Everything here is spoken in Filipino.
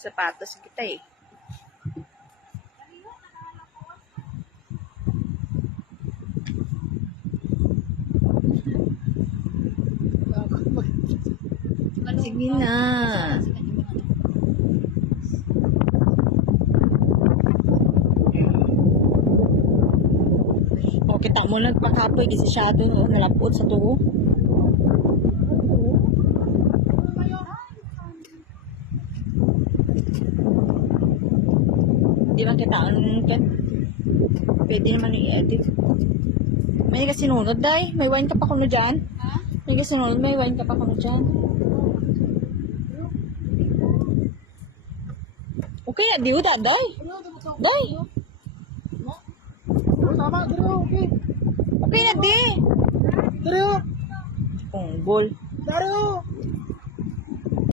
Sapatos kita eh. Sige na. O, kita mo nagpakapoy kasi siya doon, nalapot sa tuo. Di ba kita anong pen? Pwede naman i-edit. May kasinunod, day. May wine ka pa kuno dyan? May kasinunod, may wine ka pa kuno dyan. Okay na, di uda, day. Day. Tama, Dario, okay. Okay na, di. Dario, Punggol. Dario.